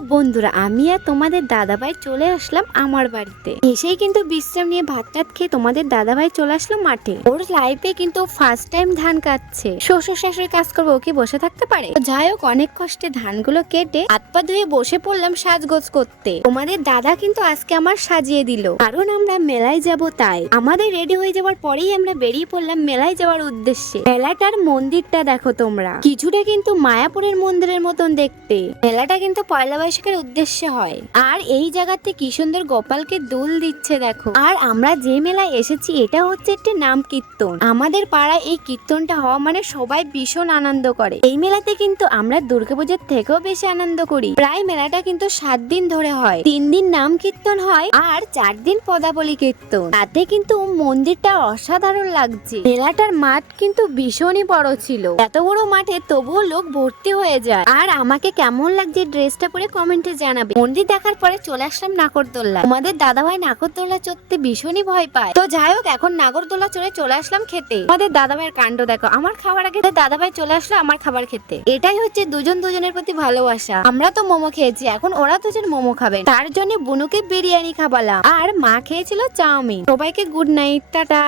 বন্ধুরা, আমি আর তোমাদের দাদাভাই চলে আসলাম আমার বাড়িতে। এসেই কিন্তু বিশ্রাম নিয়ে ভাত টাত খেয়ে তোমাদের দাদাভাই চলে আসলো মাঠে। ওর লাইফে কিন্তু ফার্স্ট টাইম ধান কাটছে। শ্বশুর শাশুড়ি কাজ করব, ও কি বসে থাকতে পারে? যাই হোক, অনেক কষ্টে ধানগুলো কেটে হাত পা ধুয়ে বসে পড়লাম সাজগোজ করতে। তোমাদের দাদা কিন্তু আজকে আমার সাজিয়ে দিল। কারণ আমরা মেলায় যাব তাই। আমাদের রেডি হয়ে যাওয়ার পরেই আমরা বেরিয়ে পড়লাম মেলায় যাওয়ার উদ্দেশ্যে। মেলাটার মন্দিরটা দেখো তোমরা। কিছুটা কিন্তু মায়াপুরের মন্দিরের মতন দেখতে। মেলাটা কিন্তু পয়লা বৈশাখের উদ্দেশ্যে হয়। আর এই জায়গাতে কি সুন্দর গোপালকে দোল দিচ্ছে দেখো। আর আমরা যে মেলায় এসেছি, এটা হচ্ছে একটি নাম কীর্তন। আমাদের পাড়ায় এই কীর্তনটা হওয়া মানে সবাই ভীষণ আনন্দ করে। এই মেলাতে কিন্তু আমরা দুর্গাপূজার থেকেও বেশি আনন্দ করি। প্রায় মেলাটা কিন্তু সাত দিন ধরে হয়। তিন দিন নাম কীর্তন হয় আর চার দিন পদাবলী কীর্তন। তাতে কিন্তু মন্দিরটা অসাধারণ লাগছে। মেলাটার মাঠ কিন্তু ভীষণই বড় ছিল। এত বড় মাঠে তবুও লোক ভর্তি হয়ে যায়। আর আমাকে কেমন লাগছে ড্রেসটা পরে কমেন্টে জানাবে। মন্দির দেখার পরে চলে আসলাম নাগরদোল্লা। তোমাদের দাদাভাই নাগরদোল্লা চড়তে ভীষণই ভয় পায়। তো যাই হোক, এখন নাগরদোল্লা চড়ে চলে আসলাম খেতে। আমাদের দাদাভাইয়ের কাণ্ড দেখো। আমার খাবার আগে দাদাভাই চলে আসলো আমার খাবার খেতে। এটাই হচ্ছে দুজন দুজনের প্রতি ভালোবাসা। আমরা তো মোমো খেয়েছি, এখন ওরা দুজন মোমো খাবে। তার জন্য বুনুকে বিরিয়ানি খাবালাম আর মা খেয়েছিল চাউমিন। সবাইকে গুড নাইট টাটা।